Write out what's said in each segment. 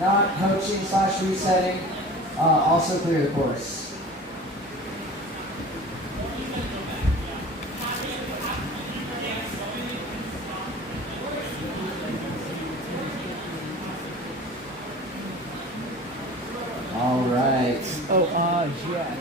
not coaching / resetting, also clear the course. All right. Oh, yeah.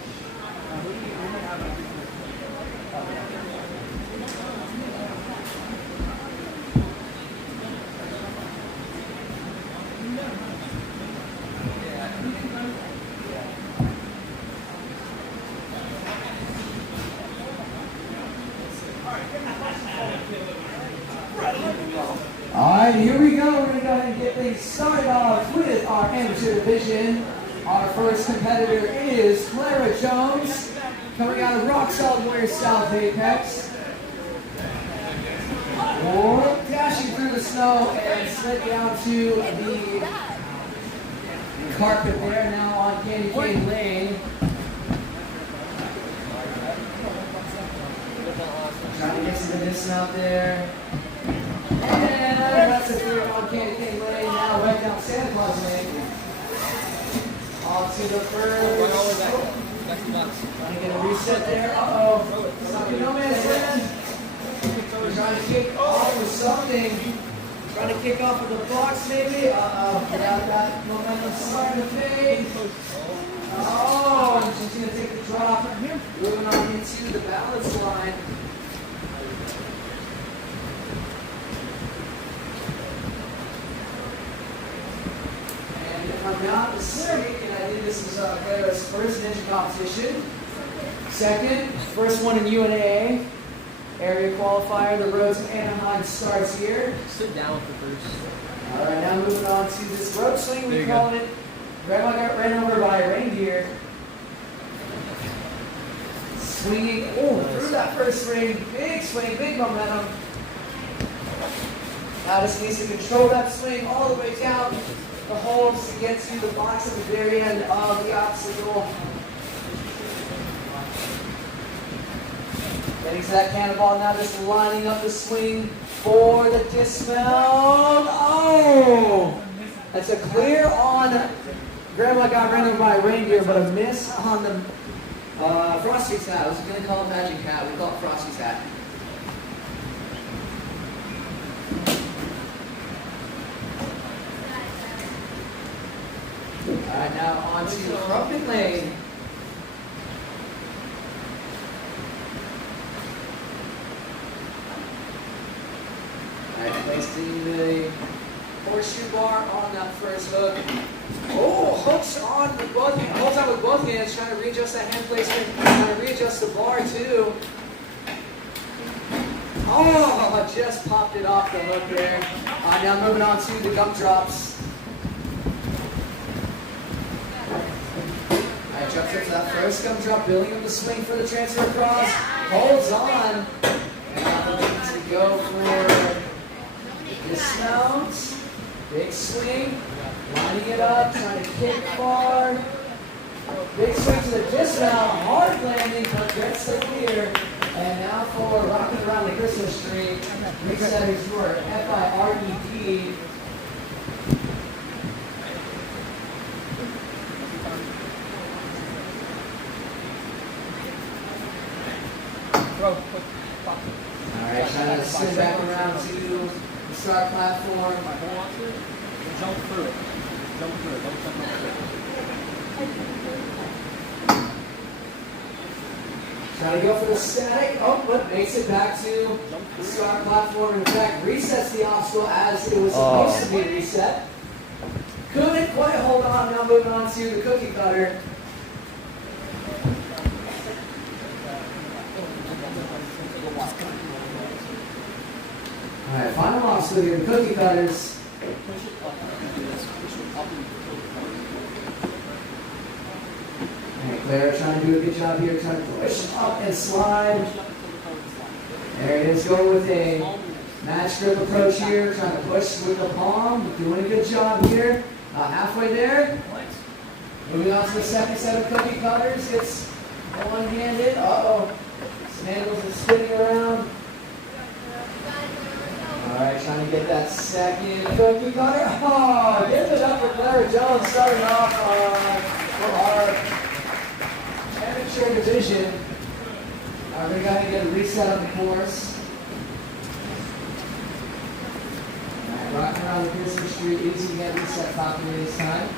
All right, here we go. We're going to go ahead and get things started off with our amateur division. Our first competitor is Clara Jones, coming out of Rock Solid Warrior South Apex. Dashing through the snow and slid down to the carpet there, now on Candy Cane Lane. Trying to get some dismount there. And that's a third on Candy Cane Lane, now right down Santa Claus Lane. Off to the first. Trying to get a reset there. Uh-oh. Something no man's land. Trying to kick off with something. Trying to kick off with the box maybe. Uh-oh. Without that momentum starting to fade. Oh, and she's going to take the drop. Moving on into the balance line. And if I'm not mistaken, I think this is Clara's first ninja competition. Second, first one in UNAA. Area qualifier, the road to Anaheim starts here. Sit down with the first. All right, now moving on to this rope swing. We call it. Grandma got ran over by a reindeer. Swinging through that first swing. Big swing, big momentum. Now just needs to control that swing all the way down the holes to get to the box at the very end of the obstacle. Getting to that cannonball, now just lining up the swing for the dismount. Oh! That's a clear on. Grandma got ran over by a reindeer, but a miss on the Frosty's hat. I was going to call it Magic Hat. We call it Frosty's hat. All right, now on to Crumpet Lane. Placing the horseshoe bar on that first hook. Oh, hooks on with both hands. Holds on with both hands, trying to readjust that hand placement, trying to readjust the bar too. Oh, just popped it off the hook there. Now moving on to the gum drops. All right, jumps into that first gum drop, building up the swing for the transfer across. Holds on. And looking to go for dismount, big swing, lining it up, trying to kick far. Big swing to the dismount, hard landing, but gets the clear. And now for rocking around the Christmas tree, resetters for FIRED. All right, trying to spin back around to start platform. Jump through it. Jump through it. Don't jump over it. Trying to go for the static. Oh, but makes it back to the start platform. In fact, resets the obstacle as it was supposed to be reset. Couldn't quite hold on. Now moving on to the cookie cutter. All right, final obstacle here, the cookie cutters. All right, Clara trying to do a good job here, trying to push up and slide. There it is, going with a match grip approach here, trying to push with the palm. Doing a good job here. Halfway there. Moving on to the second set of cookie cutters. Gets one-handed. Uh-oh. Some handles are spinning around. Alright, trying to get that second cookie cutter. Oh, give it up for Clara Jones starting off for our amateur division. They're going to get a reset on the course. Alright, rocking around the Christmas tree. Easy to get reset properly this time.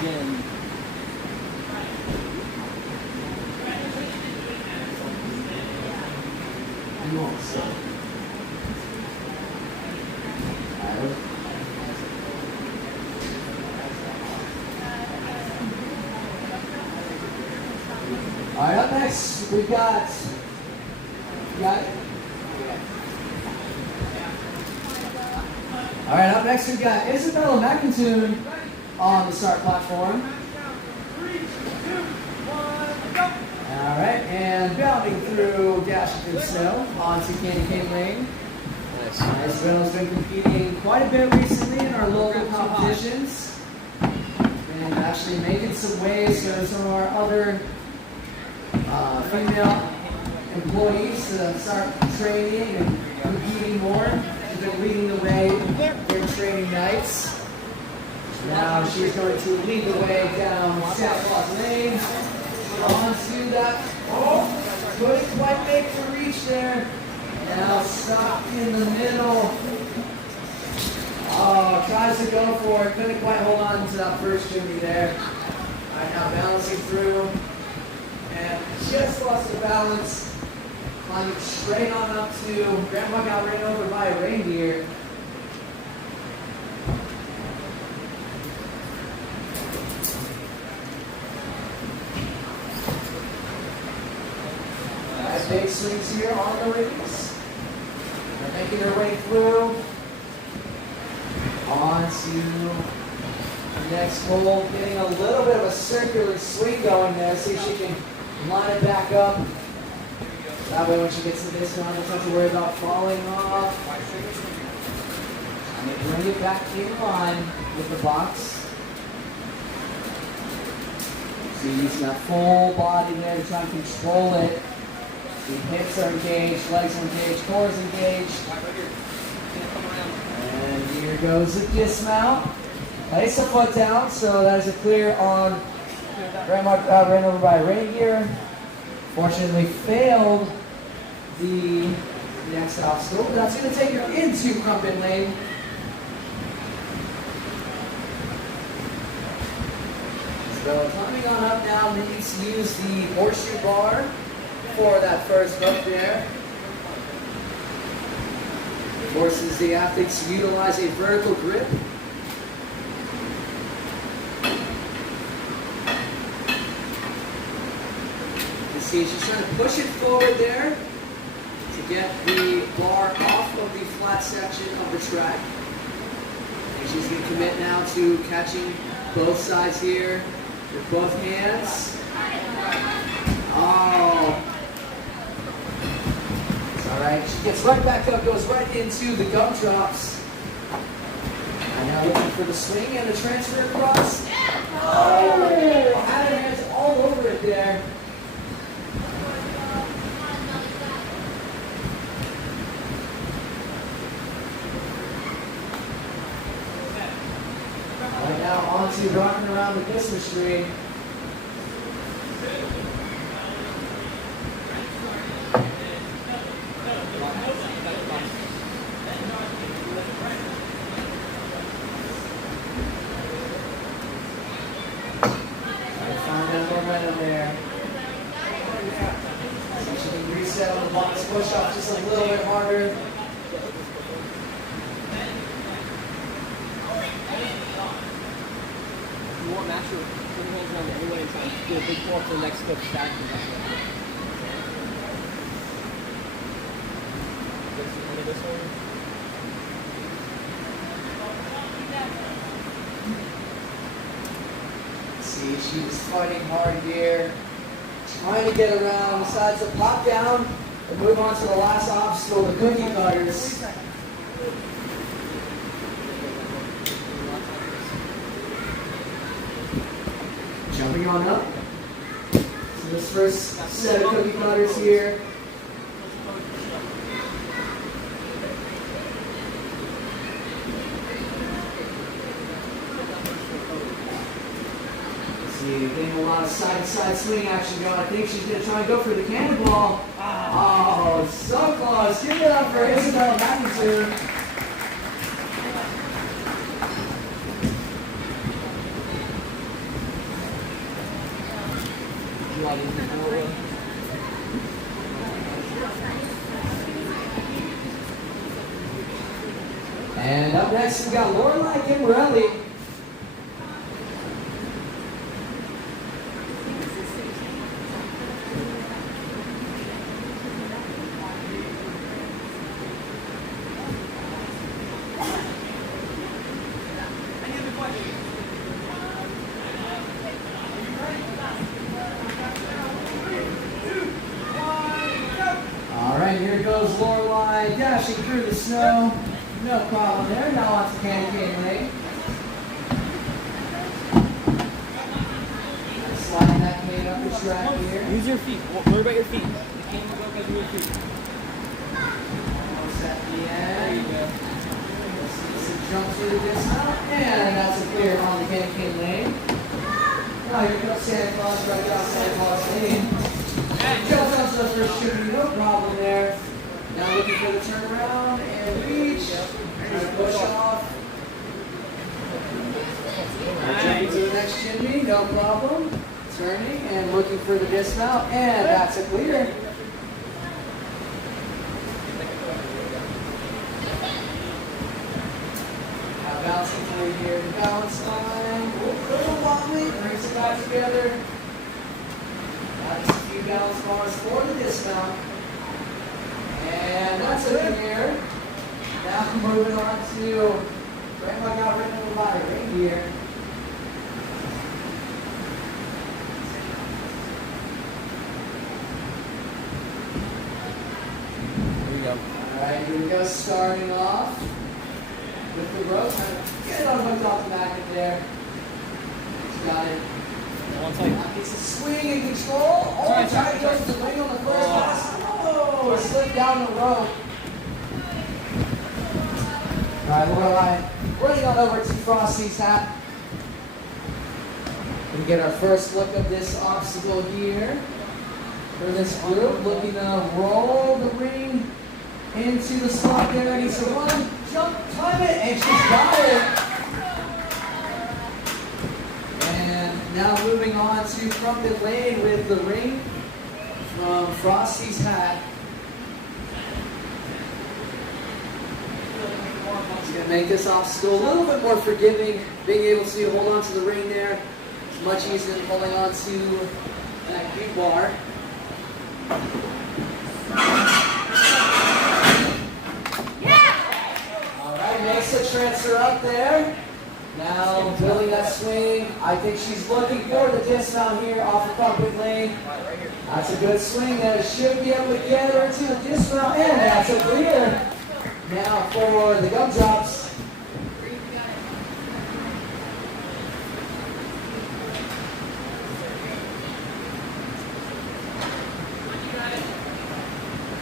Jen. All right, up next we got it? All right, up next we got Isabella McIntoon on the start platform. 3, 2, 1, go! All right, and bounding through dashing through snow onto Candy Cane Lane. Nice. Isabella's been competing quite a bit recently in our local competitions, and actually making some waves for some of our other female employees to start training and competing more. She's been leading the way during training nights. Now she's going to lead the way down Santa Claus Lane. Onto that. Oh, couldn't quite make the reach there. Now stopped in the middle. Oh, tries to go for it. Couldn't quite hold on to that first jimmy there. All right, now balancing through. And just lost the balance. Climbing straight on up to Grandma got ran over by a reindeer. Nice big swings here on the rings. They're making their way through. Onto the next hole. Getting a little bit of a circular swing going there. See if she can line it back up. That way when she gets to this one, doesn't have to worry about falling off. And they bring it back in line with the box. So you're using that full body there to try and control it. The hips are engaged, legs are engaged, core is engaged. And here goes the dismount. Place the foot down, so that is a clear on Grandma ran over by a reindeer. Fortunately failed the next obstacle. That's going to take her into Crumpet Lane. So climbing on up now, needs to use the horseshoe bar for that first hook there. Forces the athletes to utilize a vertical grip. See, she's trying to push it forward there to get the bar off of the flat section of the track. And she's going to commit now to catching both sides here with both hands. Oh. It's all right. She gets right back up, goes right into the gumdrops. And now looking for the swing and the transfer across. Oh, had her hands all over it there. Right now onto rocking around the Christmas tree. Find that momentum there. So she can reset on the box, push off just a little bit harder. You want master, put your hands around it anyway and try and do a big pull up to the next foot stack. See, she was fighting hard here, trying to get around, decides to pop down and move on to the last obstacle, the cookie cutters. Jumping on up. So this first set of cookie cutters here. see, getting a lot of side-to-side swing action going. I think she's going to try and go for the cannonball. Oh, so close. Give it up for Isabel McIntyre. And up next, we got Lorelai Kimberelli. All right, here goes Lorelai dashing through the snow. No problem there. Now on to Candy Cane Lane. Sliding that cane up the track here. Use your feet. Worry about your feet. You can't go because of your feet. Almost at the There you end. go. Some jump through the dismount. And that's a clear on the Candy Cane Lane. Now here comes Santa Claus right down Santa Claus Lane. Jumps onto the first shooting. No problem there. Now looking for the turnaround and reach. Trying to push off. Jumping to the next chimney, no problem. Turning and looking for the dismount, and that's a clear. Now bouncing through here, the balance line. A little wobbly, brings it back together. That's a few balance bars for the dismount. And that's it here. Now moving on to Grandma got rid of the body right here. There you go. Alright, here we go, starting off with the rope. Trying to get it unhooked off the magnet there. She's got it. One second. Now gets a swing and control. Oh, trying to go to the wing on the first pass. Oh, slipped down the rope. Alright, Lorelai, running on over to Frosty's hat. We get our first look of this obstacle here for this group. Looking to roll the ring into the slot there. Needs to run, jump, time it, and she's got it. And now moving on to Crumpet Lane with the ring from Frosty's hat. She's going to make this obstacle a little bit more forgiving. Being able to hold on to the ring there is much easier than holding on to that cue bar. Alright, makes the transfer up there. Now building that swing. I think she's looking for the dismount here off the Crumpet Lane. That's a good swing there. Should be able to get her to the dismount, and that's a clear. Now for the gumdrops.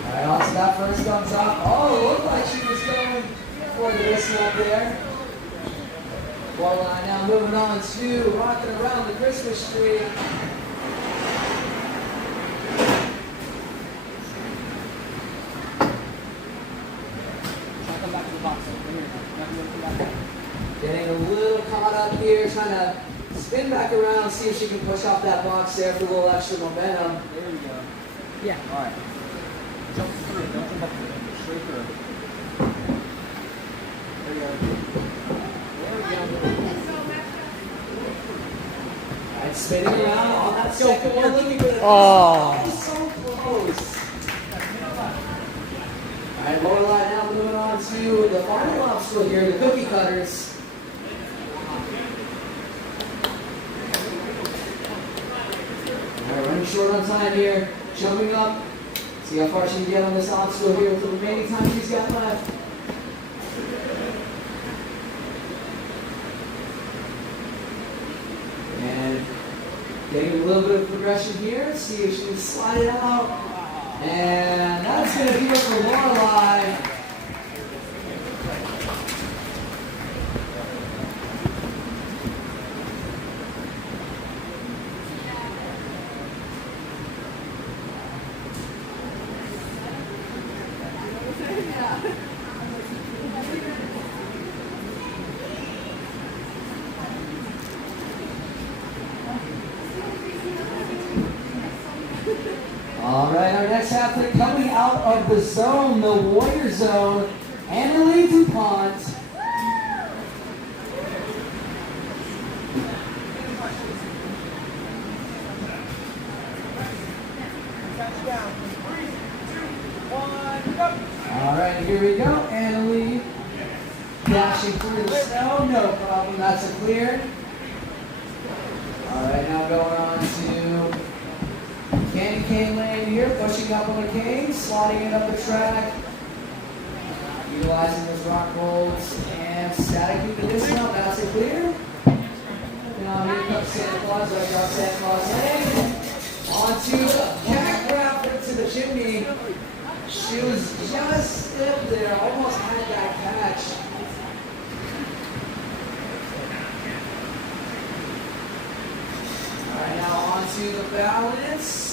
Alright, on to that first gumdrop. Oh, it looked like she was going for the dismount there. Lorelai now moving on to rocking around the Christmas tree. Come back to the box. Getting a little caught up here, trying to spin back around, see if she can push off that box there for a little extra momentum. There we go. Yeah. All right. Jump through. Don't jump up through. Straight through. There you go. There we go. All right, spinning around on that second one, looking for the so close. All right, Lorelai now moving on to the final obstacle here, the cookie cutters. All right, running short on time here, jumping up. See how far she can get on this obstacle here with the remaining time she's got left. And getting a little bit of progression here. See if she can slide it out. And that's going to be it for Lorelai. All right, our next athlete coming out of the zone, the warrior zone, Annalie DuPont. All right, here we go. Annalie dashing through the snow. No problem. That's a clear. All right, now going on to candy cane lane here, pushing up on the cane, sliding it up the track, utilizing those rock rolls, and static the dismount. That's a clear. Now here comes Santa Claus, right down Santa Claus Lane. Onto the cat wrap into the chimney. She was just still there, almost had that catch. All right, now onto the balance.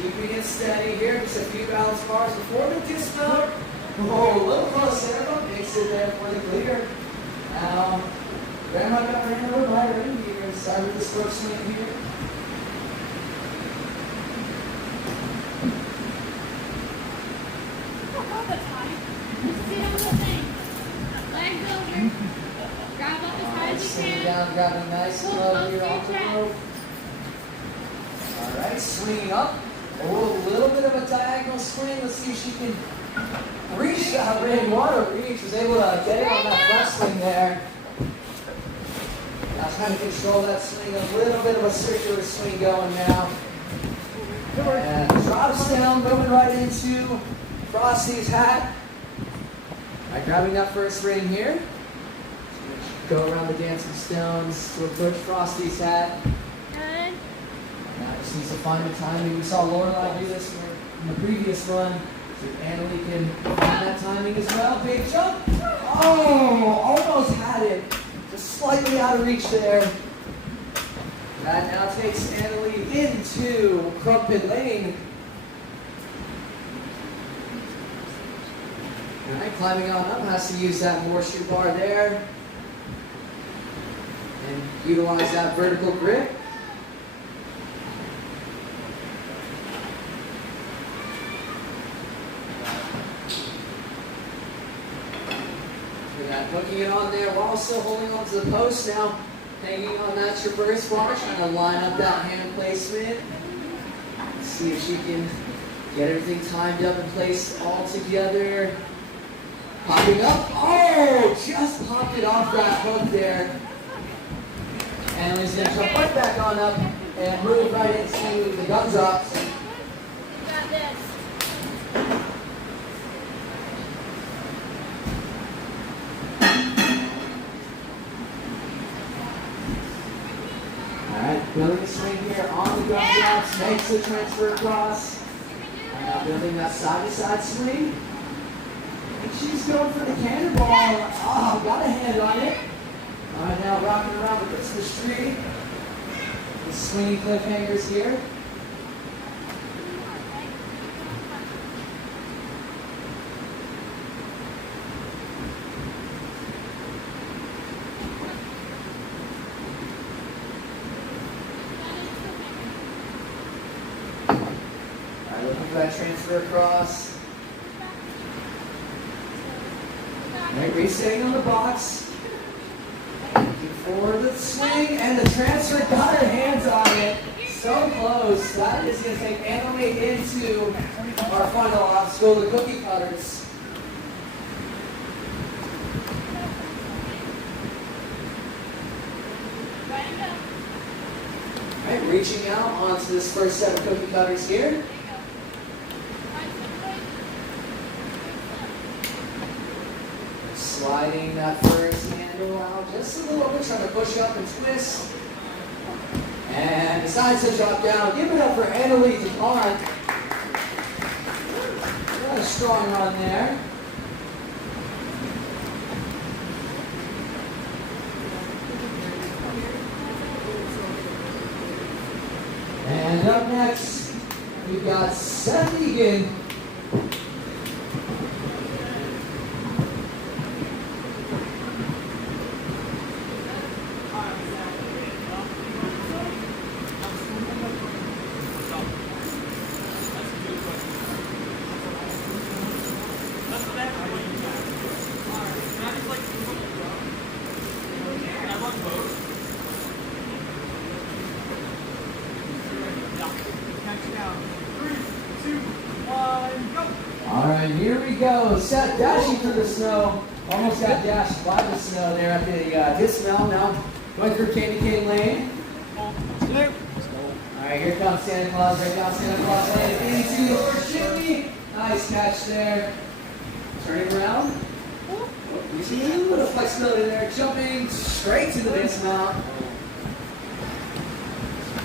Keeping it steady here, just a few balance bars before the dismount. Oh, a little close there, but makes it there for the clear. Now, Grandma got ran over by her reindeer, side with the stroke swing here. Sitting down, got a nice low here off the rope. All right, swinging up. Oh, a little bit of a diagonal swing. Let's see if she can reach that ring. What a reach. Was able to get it on that front swing there. Now trying to control that swing. A little bit of a circular swing going now. And drops down, moving right into Frosty's hat. All right, grabbing that first ring here. Go around the dancing stones to approach Frosty's hat. Good. Now just needs to find the timing. We saw Lorelai do this in the previous run. So Annalie can find that timing as well. Big jump. Oh, almost had it. Just slightly out of reach there. That now takes Annalie into Crumpet Lane. All right, climbing on up, has to use that horseshoe bar there. And utilize that vertical grip. Hooking it on there while still holding on to the post now. Hanging on that traverse bar, trying to line up that hand placement. See if she can get everything timed up and placed all together. Popping up. Oh, just popped it off that hook there. And Annalie's going to jump right back on up and move right into the gun drops. You got this. Alright, building a swing here on the gun drops, makes the transfer across. And now building that side-to-side swing. And she's going for the cannonball. Oh, got a hand on it. Alright, now rocking around the Christmas tree. The swinging cliffhangers here. Alright, looking for that transfer across. Alright, resetting on the box. Looking for the swing, and the transfer got her hands on it. So close. That is going to take Annalie into our final obstacle, the cookie cutters. Alright, reaching out onto this first set of cookie cutters here. Sliding that first handle out just a little bit, trying to push up and twist. And decides to drop down. Give it up for Annalie DuPont. What a strong run there. And up next, we've got Seth Egan. Seth dashing through the snow. Almost got dashed by the snow there at the dismount. Now going through Candy Cane Lane. Alright, here comes Santa Claus, right down Santa Claus Lane. Into the first shimmy. Nice catch there. Turning around. You see a little bit of flexibility there. Jumping straight to the dismount.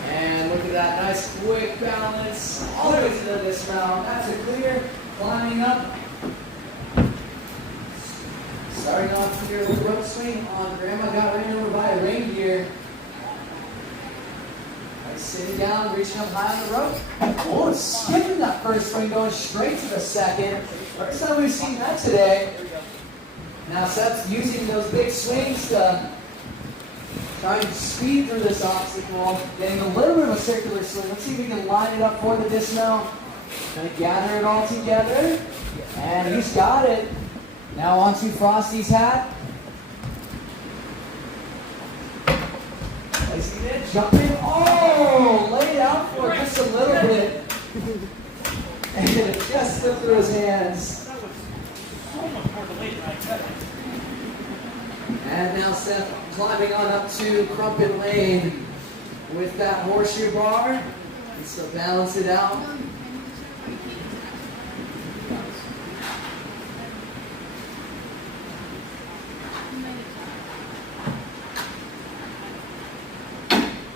And look at that, nice quick balance. All the way to the dismount. That's a clear. Climbing up. Starting off here with rope swing on Grandma got ran over by a reindeer. Sitting down, reaching up high on the rope. Oh, skipping that first swing, going straight to the second. First time we've seen that today. Now Seth's using those big swings to try and speed through this obstacle. Getting a little bit of a circular swing. Let's see if we can line it up for the dismount. Gonna gather it all together. And he's got it. Now onto Frosty's hat. Placing it, jumping. Oh, laid out for just a little bit. And it just slipped through his hands. And now Seth climbing on up to Crumpet Lane with that horseshoe bar. Just to balance it out.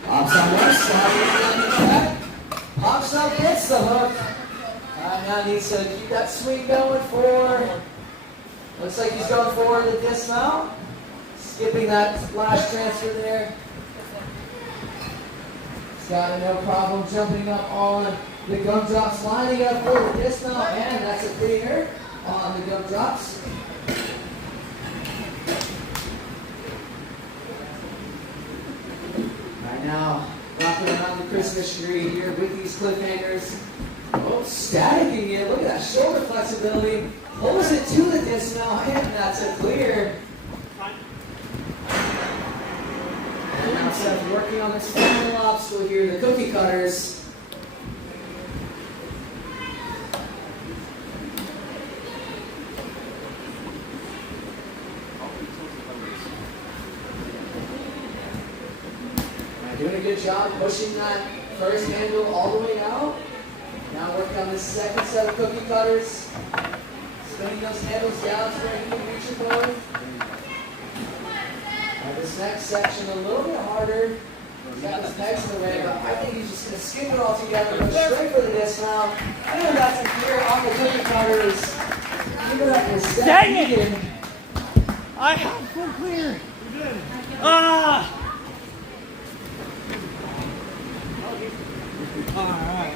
Pops on left side, on the track. Pops up, hits the hook. Now needs to keep that swing going for. Looks like he's going for the dismount. Skipping that flash transfer there. He's got no problem jumping up on the gumdrops, lining up for the dismount, and that's a clear on the gumdrops. Now, wrapping around the Christmas tree here with these cliffhangers. Oh, staticking it. Look at that shoulder flexibility. Pulls it to the dismount, and that's a clear. And now Seth working on this final obstacle here, the cookie cutters. Doing a good job pushing that first handle all the way out. Now working on this second set of cookie cutters. Spinning those handles down to where you can reach your board. Now this next section a little bit harder. He's got his pegs in the way, but I think he's just going to skip it all together, go straight for the dismount. And that's a clear on the cookie cutters. Give it up for Seth. Dang it! I have full clear. Ah! Alright.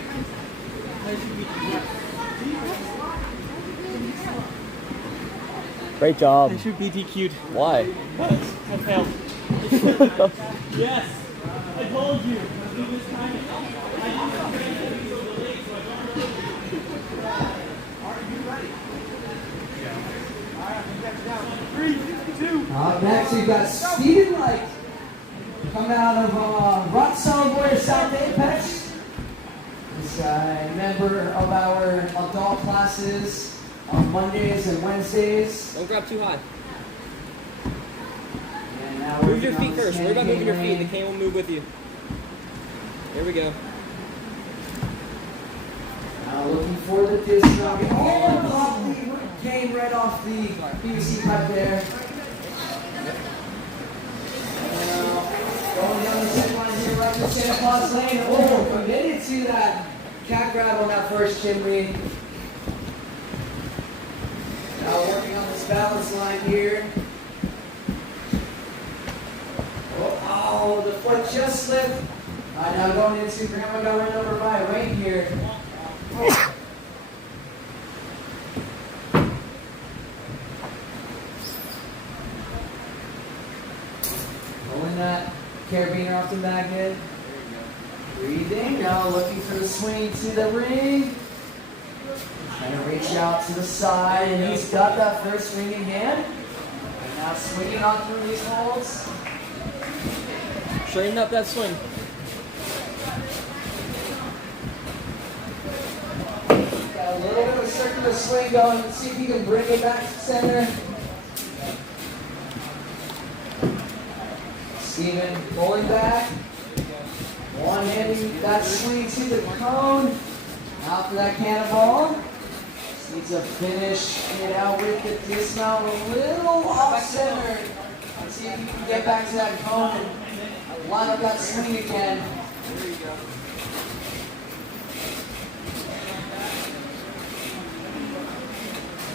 Great job. I should be DQ'd. Why? I failed. Yes! I told you. Next we've got Steven Light coming out of Rock Solid Warrior South Apex. He's a member of our adult classes on Mondays and Wednesdays. Don't grab too high. And now Move your feet first. Worry about moving your feet. The cane will move with you. There we go. Now looking for the dismount. Oh, came right off the PVC pipe there. Going down the zip line here, right to Santa Claus Lane. Oh, committed to that cat grab on that first chimney. Now working on this balance line here. Oh, the foot just slipped. All right, now going into Grandma got run over by a reindeer. Pulling that carabiner off the magnet. Breathing. Now looking for the swing to the ring. Trying to reach out to the side, and he's got that first swing in hand. And now swinging on through these holds. Straighten up that swing. Got a a little bit of a circular swing going. Let's see if he can bring it back to center. Steven pulling back. One-handing that swing to the cone. Out for that cannonball. Just needs to finish it out with the dismount a little off-center. Let's see if he can get back to that cone and line up that swing again. There you go.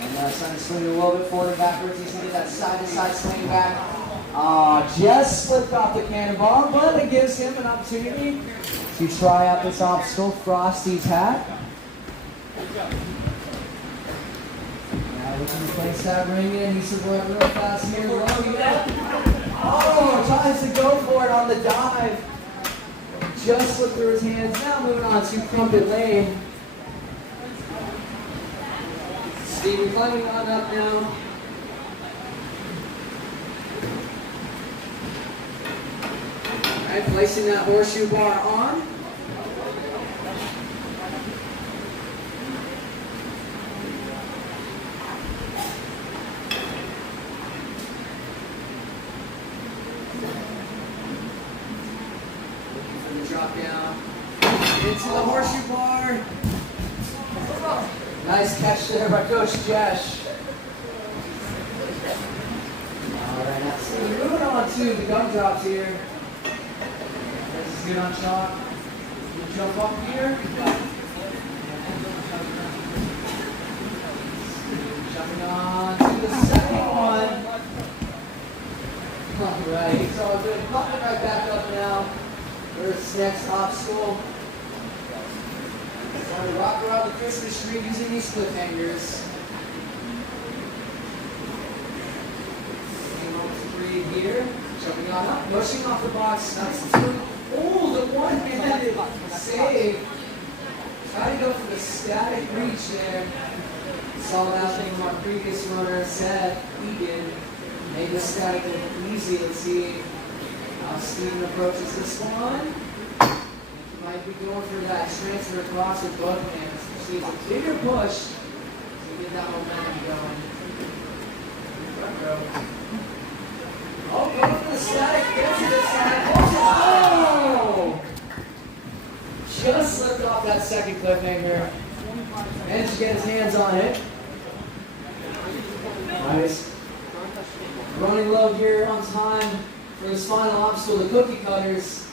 And trying to swing it a little bit forward and backwards. He's going to get that side-to-side swing back. Just slipped off the cannonball, but it gives him an opportunity to try out this obstacle, Frosty's hat. Now we can replace that ring in. He's going real fast here. Low, yeah. Oh, tries to go for it on the dive. Just slipped through his hands. Now moving on to Crumpet Lane. Steven climbing on up now. Alright, placing that horseshoe bar on. Looking for the drop down. Into the horseshoe bar. Nice catch there by Coach Jesh. Alright, now so moving on to the gum drops here. This is good on shot. You jump up here. Jumping on to the second one. Alright, he's all good. Popping right back up now. Where's this next obstacle? Trying to rock around the Christmas tree using these cliffhangers. Same on 3 here. Jumping on up, pushing off the box. Nice two. Oh, the one-handed save. Trying to go for the static reach there. Saw that from our previous runner, Seth Egan. Made the static look easy. Let's see how Steven approaches this one. Might be going for that transfer across with both hands. She needs a bigger push to get that momentum going. Front row. Oh, going for the static. Gets to the side. Oh! Just slipped off that second cliffhanger. Managed to get his hands on it. Nice. Running low here on time for this final obstacle, the cookie cutters.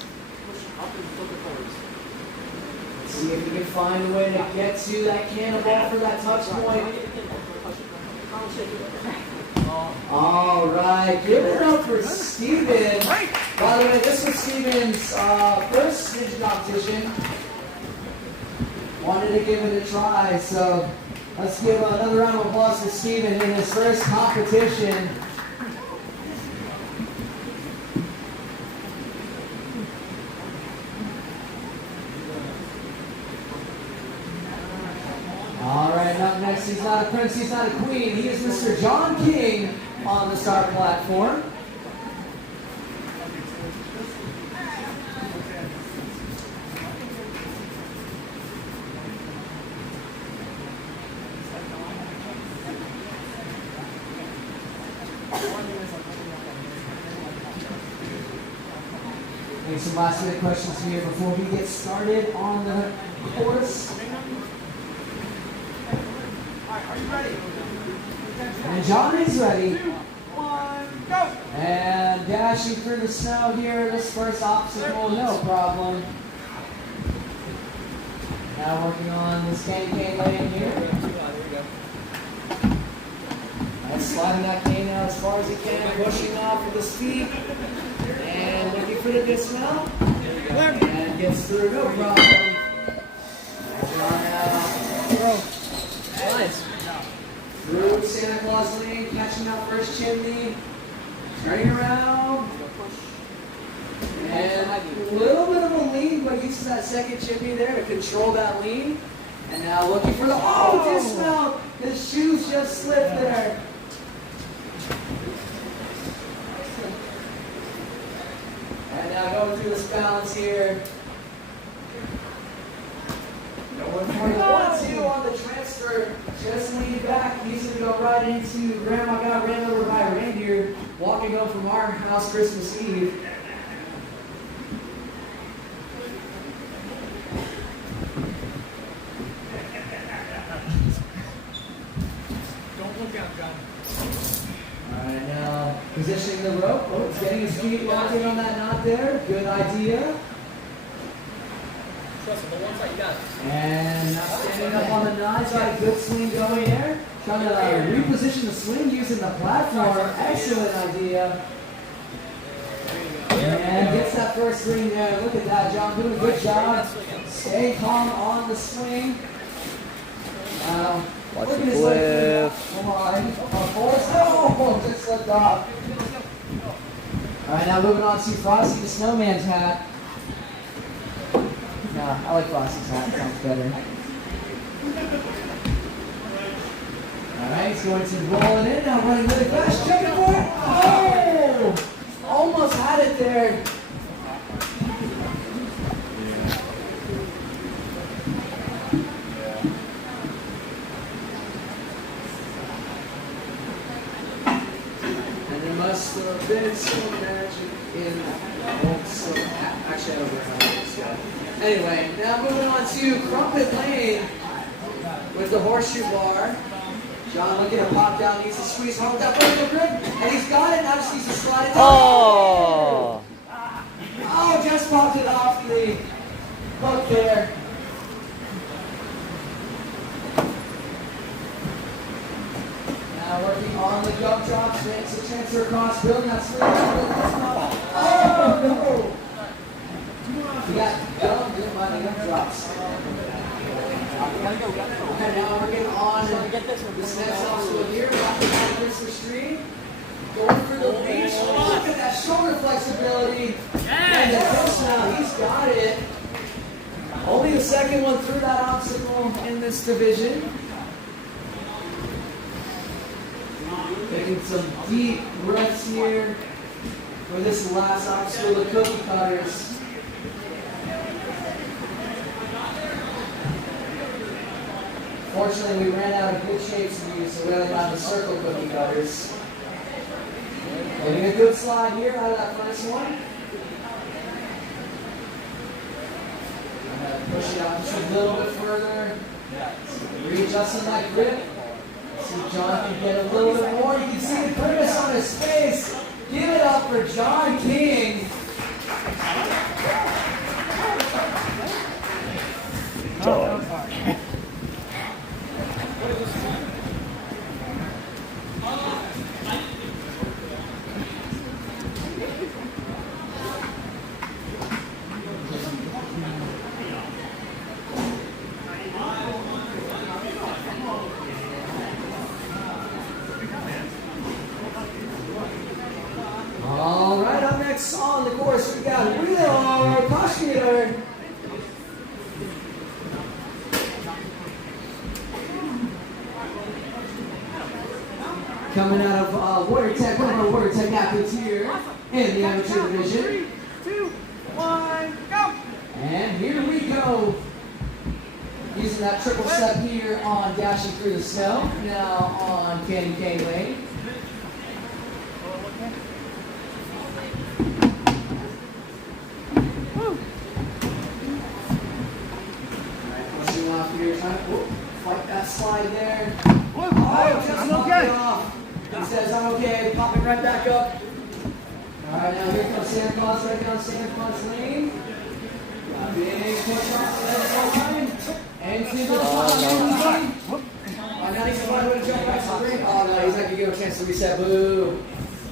See if we can find a way to get to that cannonball for that touch point. All right, give it up for Steven. By the way, this was Steven's first ninja competition. Wanted to give it a try, so let's give another round of applause for Steven in his first competition. All right, up next, he's not a prince, he's not a queen. He is Mr. John King on the start platform. Make some last minute questions here before we get started on the course. Are you ready? And John is ready. 1, go! And dashing through the snow here, this first obstacle, no problem. Now working on this candy cane lane here. And sliding that cane out as far as he can, pushing off with his feet. And looking for the dismount. And gets through, no problem. Nice. Through Santa Claus Lane, catching that first chimney. Turning around. And a little bit of a lean, but uses that second chimney there to control that lean. And now looking for the, dismount. His shoes just slipped there. And now going through this balance here. Going for the 1-2 on the transfer transfer, just lean back. He's going to go right into Grandma got ran over by a reindeer, walking home from our house Christmas Eve. Don't look out, John. Alright, now positioning the rope. Oh, he's getting his feet locked in on that knot there. Good idea. Trust him, the one side, you got it. And now standing up on the knot. He's got a good swing going there. Trying to reposition the swing using the platform. Excellent idea. And gets that first swing there. Look at that, John. Doing a good job. Stay calm on the swing. Watch look the at his leg. Come on. Oh, just slipped off. Alright, now moving on to Frosty the Snowman's hat. No, I like Frosty's hat. It sounds better. Alright, he's going to roll it in. Now running really fast. Checking for it. Oh! Almost had it there. And there must have been some magic in actually, I don't know how to do this. Anyway, now moving on to Crumpet Lane with the horseshoe bar. John looking to pop down, needs to squeeze hard with that vertical grip, and he's got it. Now just needs to slide it down. Oh! Oh, just popped it off the hook there. Now working on the jump drops, makes a transfer across, building that swing. Oh, no! We got jump by the jump drops. And now working on this next obstacle here, walking down Christmas Street, going for the reach. Look at that shoulder flexibility. And the coach now, he's got it. Only the second one through that obstacle in this division. Taking some deep breaths here for this last obstacle, the cookie cutters. Fortunately, we ran out of good shapes to use, so we only have the circle cookie cutters. Getting a good slide here out of that first one. I'm going to push it out just a little bit further. Readjusting that grip. See John can get a little bit more. You can see the grimace on his face. Give it up for John King. All right, up next on the course, we got Wheeler Koshkier. Coming out of Warrior Tech, one of our Warrior Tech athletes here in the amateur division. 3, 2, 1, go! And here we go. Using that triple step here on dashing through the snow. Now on Candy Cane Lane. Pushing off here, trying to fight that slide there. Oh, just knocked it off. He says, I'm okay, popping right back up. All right, now here comes Santa Claus right down Santa Claus Lane. Big push off the line. And to the line. Oh, now he's going to jump back to the ring. Oh, no, he's not going to give a chance to reset. Boo.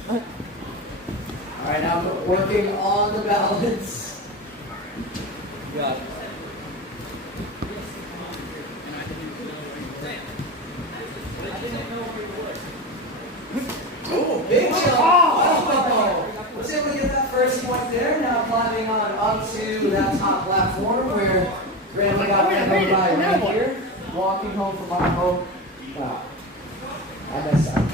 All right, now working on the balance. Got it. Oh, big jump. Oh, was able to get that first point there. Now climbing on up to that top platform where Grandma got ran over by a reindeer. Walking home from our home. Wow. I messed up.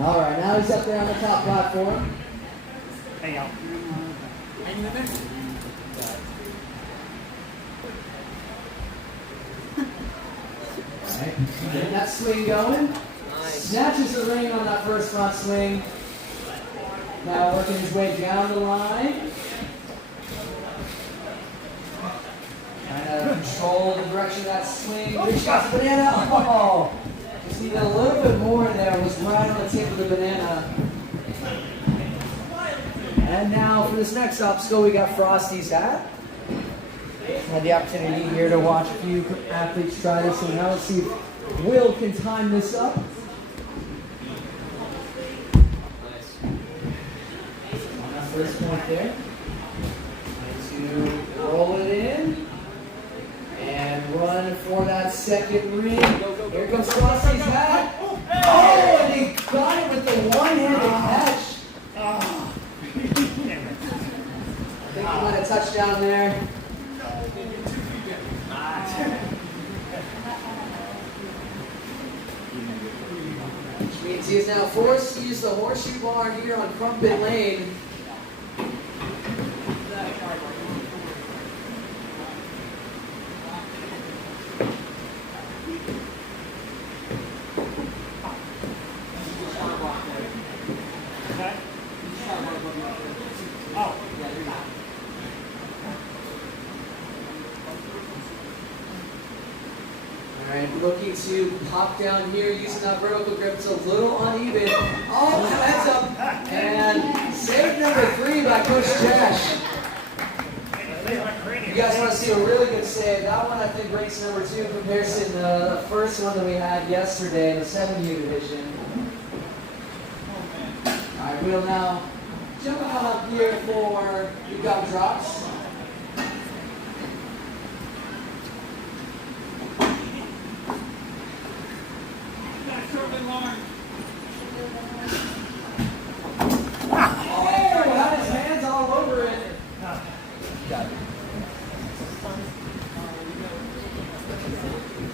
All right, now he's up there on the top platform. Hey, y'all. Hang in there. Alright, getting that swing going. Nice. Snatches the ring on that first front swing. Now working his way down the line. Trying to control the direction of that swing. Reach shots, banana. Oh! Just needed a little bit more there. Was right on the tip of the banana. And now for this next obstacle, we got Frosty's hat. Had the opportunity here to watch a few athletes try this, and now let's see if Will can time this up. Nice. On that first point there. To roll it in. And run for that second ring. Here comes Frosty's hat. Oh, and he got it with the one-handed catch. I think he might have touched down there. Which means he is now forced to use the horseshoe bar here on Crumpet Lane. Alright, looking to pop down here using that vertical grip. It's a little uneven. Oh, heads up. And save number 3 by Coach Jash. You guys want to see a really good save. That one I think ranks number 2 in comparison to the first one that we had yesterday in the 7U division. Alright, we'll now jump on up here for the gum drops.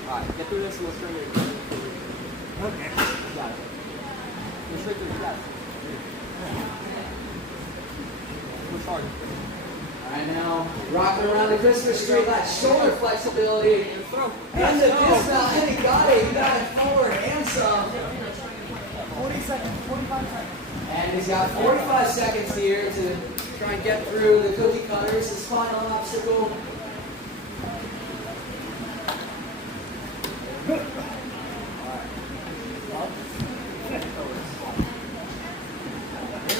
Alright, get through this and we'll string it. Okay. Got it. Go straight through the chest. Push hard. Alright, now rocking around the Christmas tree, that shoulder flexibility. And the dismount, and he got it. He got it forward and some. 40 seconds, 45 seconds. And he's got 45 seconds here to try and get through the cookie cutters, his final obstacle. There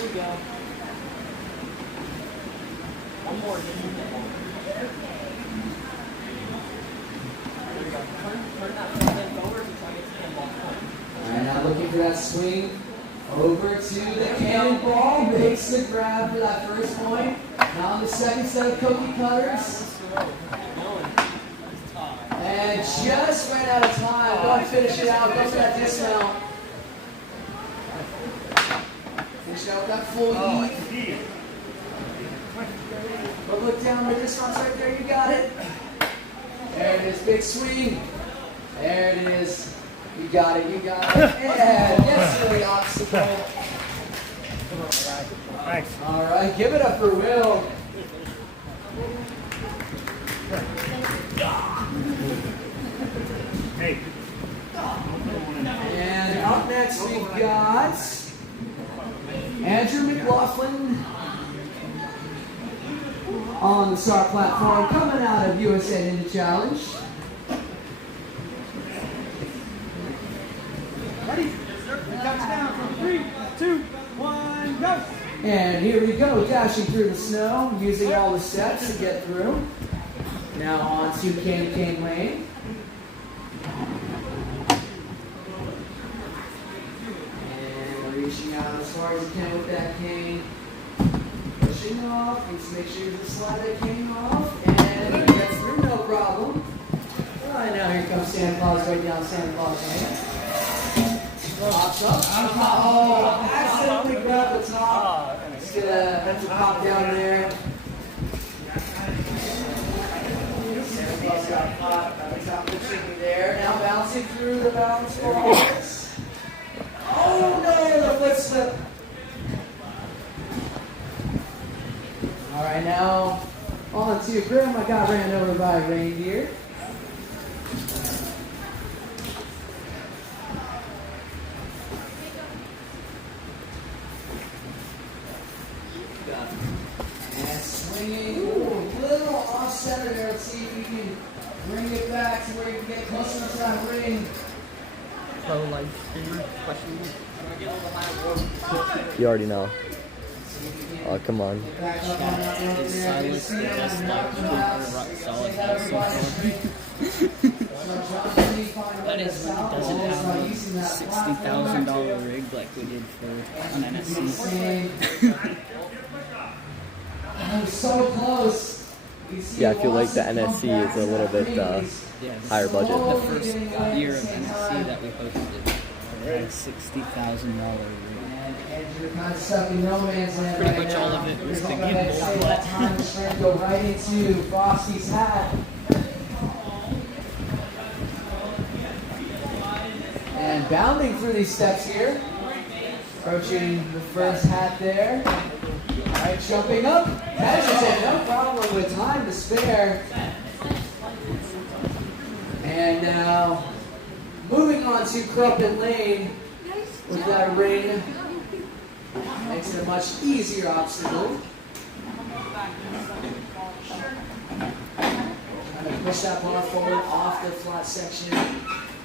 we go. One more. There we go. Turn that front end forward and try to get the pinball point. Alright, now looking for that swing. Over to the cannonball. Makes the grab for that first point. Now on the second set of cookie cutters. And just ran out of time. Go and finish it out. Go for that dismount. Finish out that full heat. But look down the dismounts right there. You got it. There it is. Big swing. There it is. You got it. You got it. And yes, for the obstacle. Thanks. All right. Give it up for Will. Hey. And up next we've got Andrew McLaughlin on the start platform coming out of USA Ninja Challenge. Ready? Touchdown from 3, 2, 1, go! And here we go, dashing through the snow, using all the steps to get through. Now on to Cane Lane. And reaching out as far as you can with that cane. Pushing off, needs to make sure you slide that cane off. And it gets through, no problem. All right, now here comes Santa Claus right down Santa Claus Lane. Pops up. Oh, accidentally grabbed the top. Just gonna have to pop down there. Santa Claus got caught. Top the chicken there. Now bouncing through the balance balls. Oh no, the foot slip. All right, now on to Grandma got ran over by a reindeer. And swinging. Ooh, a little off center there. Let's see if we can bring it back to where you can get closer to that ring. Pro life streamer question. You already know. Oh, come on. Is Silas the best solid That is when it doesn't have a $60,000 rig like we did for an NSC. I'm so close. Yeah, I feel like the NSC is a little bit higher budget. The first year of NSC that we hosted, it had a $60,000 rig. And you're kind of stuck in no man's land. Pretty right much now. all of it was Go to ahead and give save that time. It's trying to go right into Frosty's hat. And bounding through these steps here. Approaching the first hat there. Alright, jumping up. Measures it, no problem with time to spare. And now moving on to Crumpet Lane with that ring. Makes it a much easier obstacle. Trying to push that bar forward off the flat section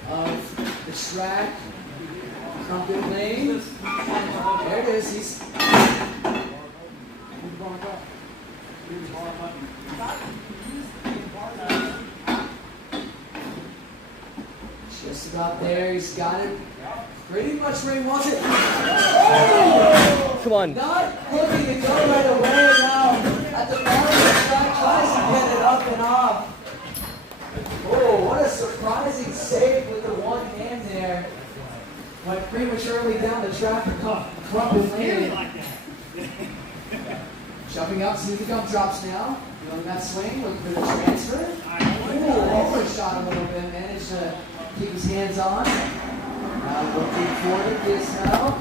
of the track. Crumpet Lane. There it is. He's just about there. He's got it pretty much where he wants it. Oh! Come on. Not looking to go right away now. At the bottom of the track, tries to get it up and off. Oh, what a surprising save with the one hand there. Went prematurely down the track for Crumpet Lane. Jumping up, see the gum drops now. Doing that swing, looking for the transfer. Ooh, overshot a little bit, managed to keep his hands on. Now looking for the kiss now.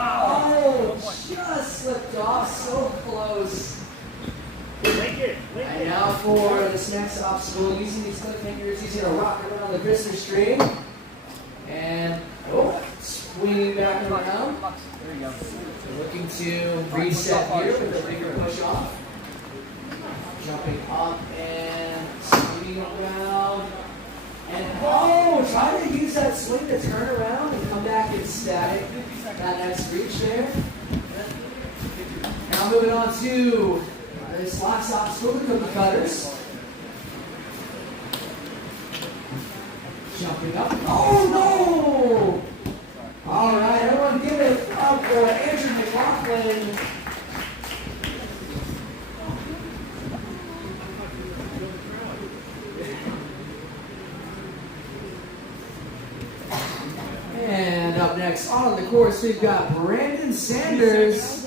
Oh, just slipped off, so close. And now for this next obstacle, using these clip fingers, he's going to rock it around the Christmas tree. And, oh, swinging back around. There you go. So looking to reset here with a bigger push off. Jumping up and swinging around. And oh, trying to use that swing to turn around and come back in static. That next reach there. Now moving on to this last obstacle, the cookie cutters. Jumping up. Oh no! All right, everyone give it up for Andrew McLaughlin. And up next on the course, we've got Brandon Sanders.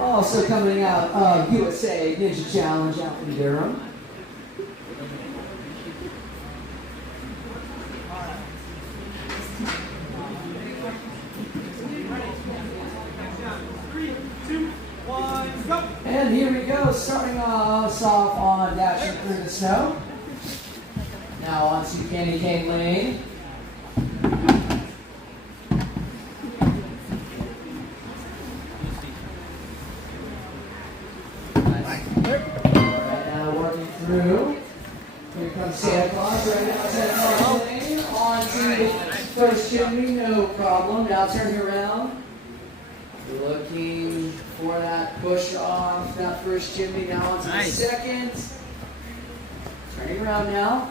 Also coming out of USA Ninja Challenge out from Durham. And here we go, starting us off on dashing through the snow. Now on to Candy Cane Lane. Right now working through. Here comes Santa Claus, right now Santa Claus Lane. On to the first chimney, no problem. Now turning around. Looking for that push off, that first chimney. Now onto the second. Turning around now.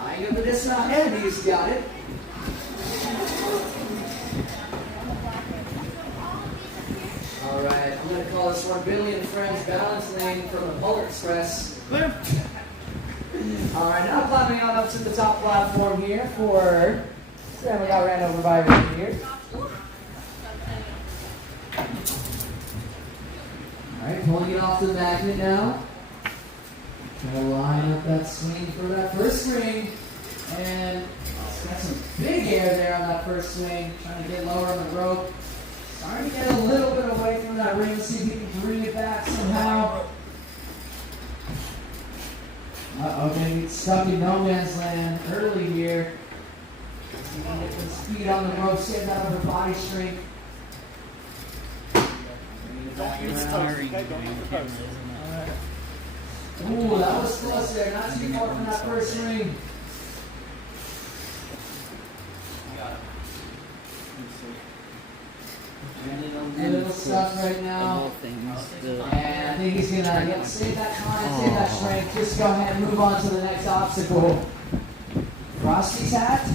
Eyeing up the dismount, and he's got it. All right, I'm going to call this one Billy and Friends Balance Lane from the Polar Express. All right, now climbing on up to the top platform here for. Then we got ran over by right here. Alright, pulling it off the magnet now. Trying to line up that swing for that first swing. And it's got some big air there on that first swing. Trying to get lower on the rope. Starting to get a little bit away from that ring. See if he can bring it back somehow. Uh-oh, getting stuck in no man's land early here. See if we can get some speed on the ropes, get that over body strength. It's tiring doing cameras, isn't it? Ooh, that was close there. Not too far from that first ring. Brandon, a little stuff right Of now. all things, the And I think he's gonna save that time, save that strength. Just go ahead and move on to the next obstacle. Frosty's hat.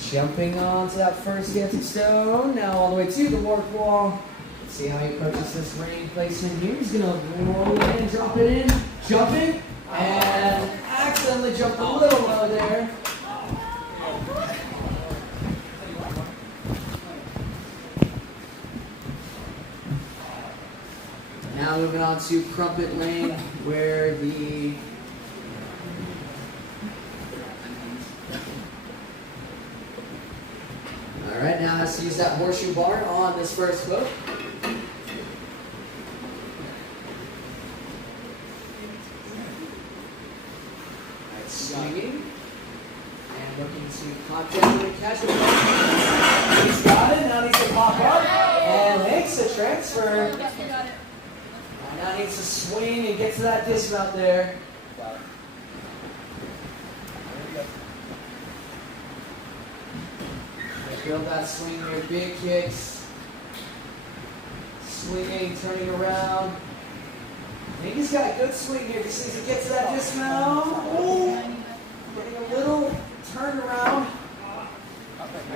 Jumping onto that first dancing stone. Now all the way to the warp wall. Let's see how he approaches this ring placement here. He's gonna roll it in, drop it in, jumping, and accidentally jumped a little low there. Now moving on to Crumpet Lane, where the Alright, now has to use that horseshoe bar on this first hook. Alright, swinging. And looking to contact with catch it. He's got it, now needs to pop up. And makes the transfer. Now needs to swing and get to that dismount there. Build that swing here, big kicks. Swinging, turning around. I think he's got a good swing here. Just needs to get to that dismount. Ooh, getting a little turnaround.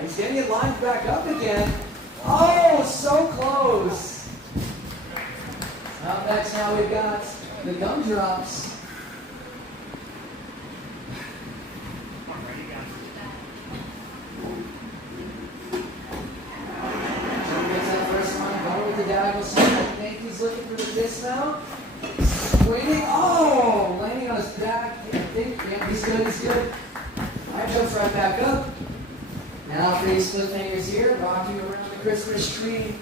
He's getting it lined back up again. Oh, so close. Up next, now we've got the gum drops. Diagonal swing. I think he's looking for the dismount. Swinging. Oh, landing on his back. I think, yeah, he's good, he's good. Alright, jumps right back up. Now for these split fingers here, rocking around the Christmas tree.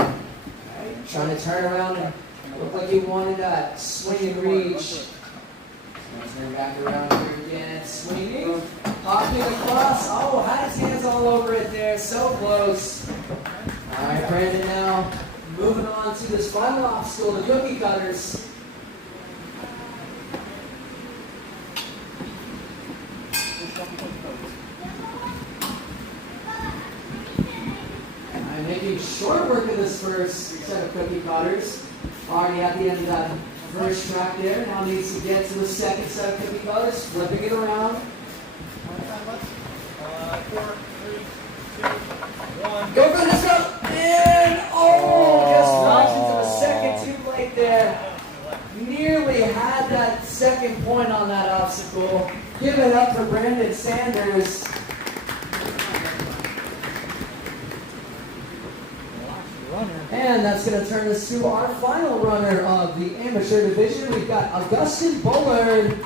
Alright, trying to turn around and look like he wanted that swing and reach. So turn back around here again, swinging. Hopping across. Oh, had his hands all over it there. So close. All right, Brandon now moving on to this final obstacle, the cookie cutters. I'm making short work of this first set of cookie cutters. Already at the end of that first track there. Now needs to get to the second set of cookie cutters, flipping it around. 4, 3, 2, 1. Go for this up! And just knocks into the second too late there. Nearly had that second point on that obstacle. Give it up for Brandon Sanders. And that's going to turn us to our final runner of the amateur division. We've got Augustin Bullard.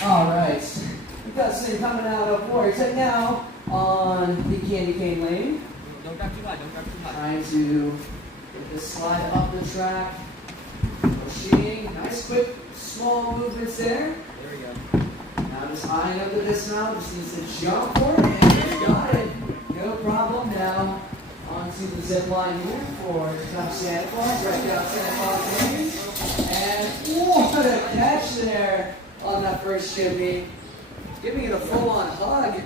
Alright, we've got Sin coming out of Warriors right now on the Candy Cane Lane. Don't grab too high, don't grab too high. Trying to get this slide up the track. Pushing, nice quick small movements there. There we go. Now just eyeing up the dismount, just needs to jump for it, and he's got it. No problem now. Onto the zip line here for Top Santa Claus, right down Santa Claus Lane. And what a catch there on that first chimney. Giving it a full-on hug.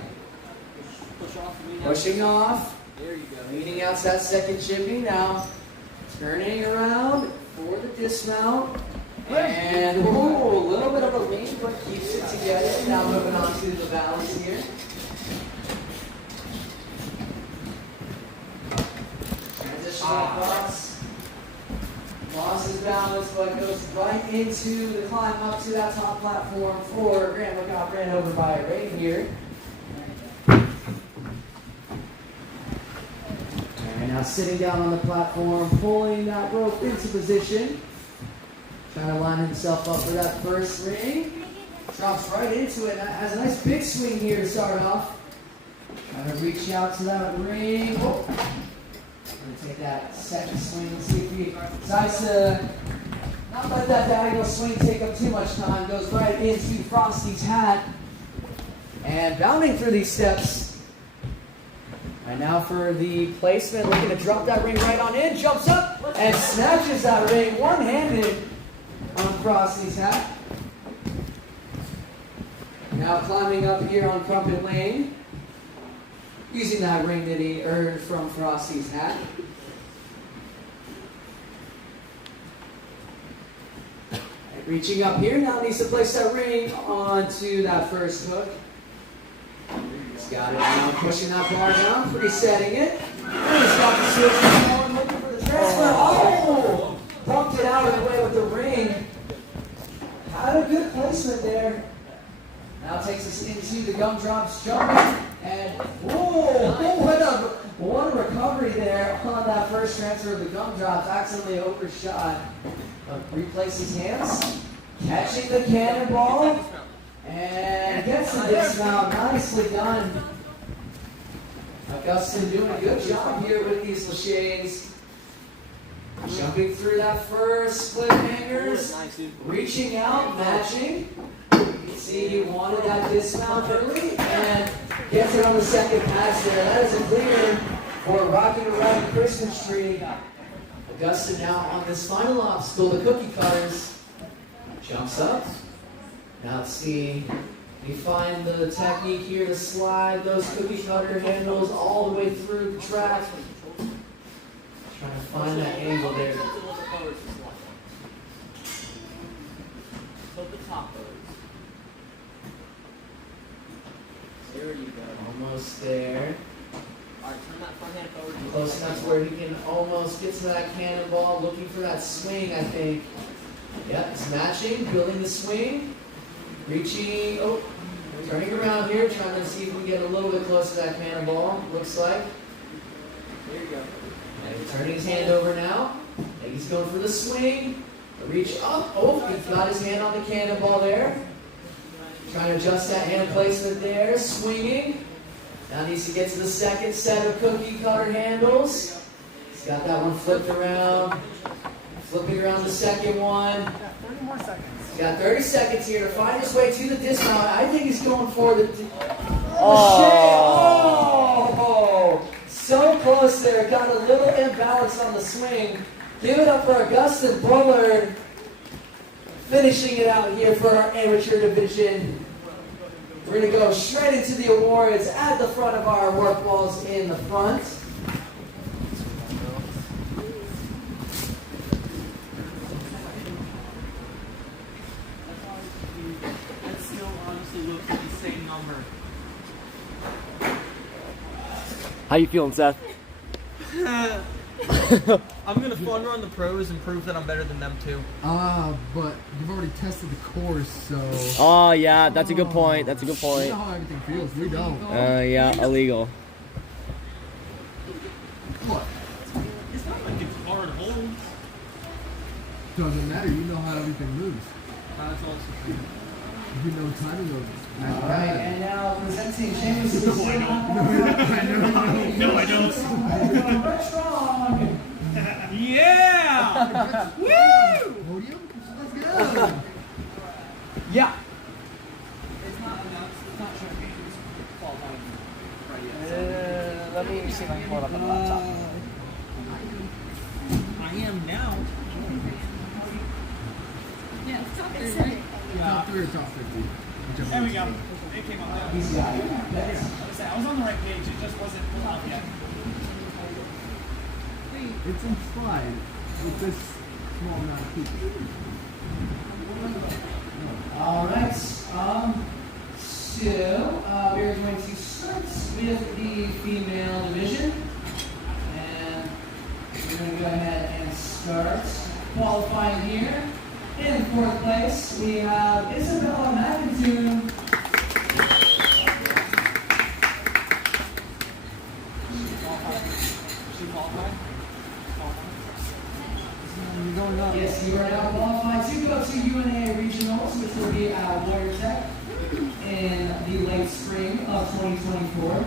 Push off, lean out. Pushing off. There you go. Leaning out to that second chimney now. Turning around for the dismount. And ooh, a little bit of a lean, but keeps it together. Now moving on to the balance here. across. Lost his balance, but goes right into the climb up to that top platform for Grant. Look out, ran over by it right here. And now sitting down on the platform, pulling that rope into position. Trying to line himself up for that first ring. Drops right into it. Has a nice big swing here to start off. Trying to reach out to that ring. Oh. Going to take that second swing and see if he decides to not let that diagonal swing take up too much time. Goes right into Frosty's hat. And bounding through these steps. And now for the placement, looking to drop that ring right on in. Jumps up and snatches that ring one-handed on Frosty's hat. Now climbing up here on Crumpet Lane. Using that ring that he earned from Frosty's hat. Reaching up here, now needs to place that ring onto that first hook. He's got it now, pushing that bar down, resetting it. And he's got the switch going, looking for the transfer. Oh! Bumped it out of the way with the ring. Had a good placement there. Now takes us into the gumdrops, jumping. And whoa, what a recovery there on that first transfer of the gumdrops. Accidentally overshot. Replaces his hands, catching the cannonball, and gets the dismount. Nicely done. Augustin doing a good job here with these Lachey's. Jumping through that first split fingers, reaching out, matching. See, he wanted that dismount early and gets it on the second pass there. That is a clear for rocking around Christmas tree. Augustin now on this final obstacle, the cookie cutters. Jumps up. Now let's see. We find the technique here to slide those cookie cutter handles all the way through the track. Trying to find that angle there. There you go. Almost there. Alright, turn that front hand forward. Close enough to where he can almost get to that cannonball. Looking for that swing, I think. Yep, it's matching, building the swing. Reaching, turning around here, trying to see if we can get a little bit closer to that cannonball, looks like. There you go. And turning his hand over now. And he's going for the swing. Reach up. Oh, he got his hand on the cannonball there. Trying to adjust that hand placement there. Swinging. Now needs to get to the second set of cookie cutter handles. He's got that one flipped around. Flipping around the second one. 30 more seconds. He's got 30 seconds here to find his way to the dismount. I think he's going for the... Oh! So close there. Got a little imbalance on the swing. Give it up for Augustin Bullard. Finishing it out here for our amateur division. We're going to go straight into the awards at the front of our work walls in the front. That still honestly looks like the same number. How you feeling, Seth? I'm gonna fun run the pros and prove that I'm better than them too. But you've already tested the course, so... Oh yeah, that's a good point. That's a good You point. know how everything feels. We don't. Yeah, illegal. What? It's not like it's hard holds. Doesn't matter. You know how everything moves. That's also true. You know timing of it. All right, and now presenting James. No, I don't. No, I don't. Strong. Yeah! Woo! Podium? Let's go. Yeah. It's not announced. It's not showing me who's qualifying right yet. Let me see if I can pull it up on the laptop. I am now. Top 3 or top 50? There we go. It came up now. He's got it. I was on the right page. It just wasn't pulled out yet. It's implied with this small amount of people. All right. So we're going to start with the female division, and we're spring of 2024.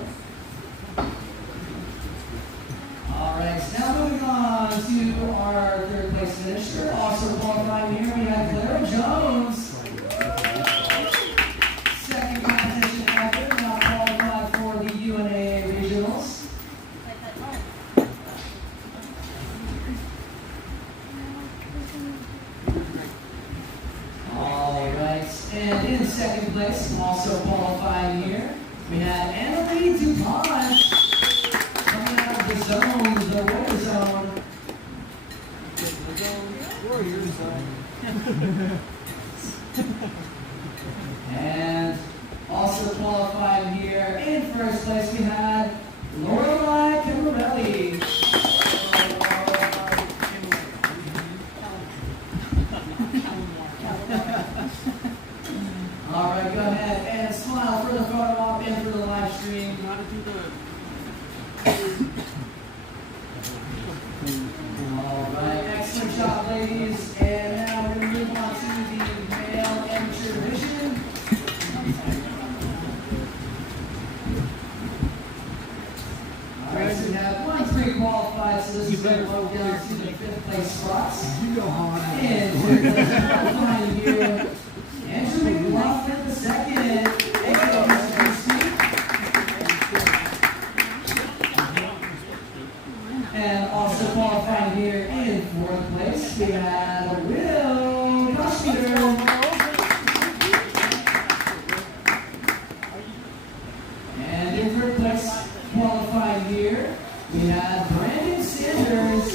Alright, so now moving on to our third place finisher. Also qualifying here, we have Clara Jones. Second competition effort, now qualified for the UNAA regionals. Alright, and in second place, also qualifying here, we had Annalie DuPont coming out of the zone, the water zone. Warrior zone. And also qualifying here in first place, we had Lorelai Camarelli. All right, go ahead and smile for the photo op and for the live stream. How to do the. All right, excellent job, ladies. And now we're going to move on to the male amateur division. All right, so we have 1 pre-qualified, so this is going to go down to the 5th place spots. You know how I know. And we're going to qualify here. Andrew McLaughlin II. Thank you, Mr. Christie. And also qualifying here in 4th place, we had Will Kushner. And in 3rd place, qualifying here, we had Brandon Sanders.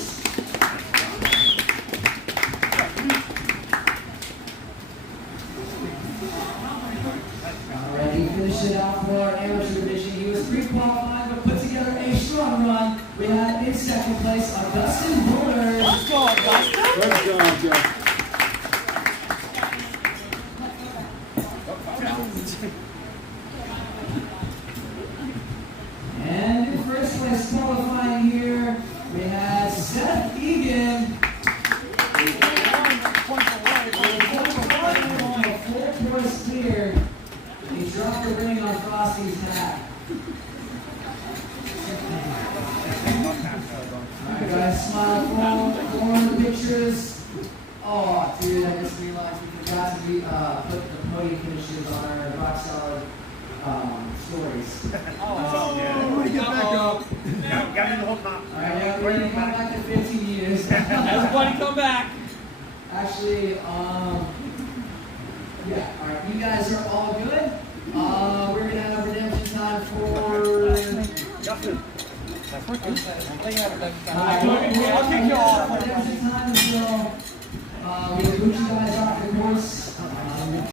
Alright, he finished it out for our amateur division. He was pre-qualified, but put together a strong run. We had in 2nd place, Augustin Buller. Let's go, Augusta. Good job, Joe. And in 1st place qualifying here, we had Seth Egan. Full course clear. He dropped the ring on Frosty's hat. Alright guys, smile for the pictures. Oh dude, I just realized we forgot to put the podium finishes on our rock solid stories. Oh, get back up. Alright, now we're gonna come back to 15 years. Everybody come back. Actually, yeah, alright, you guys are all good. We're gonna have redemption time for Justin. That's working. I'll kick you off. Redemption time until we boot you guys off the course.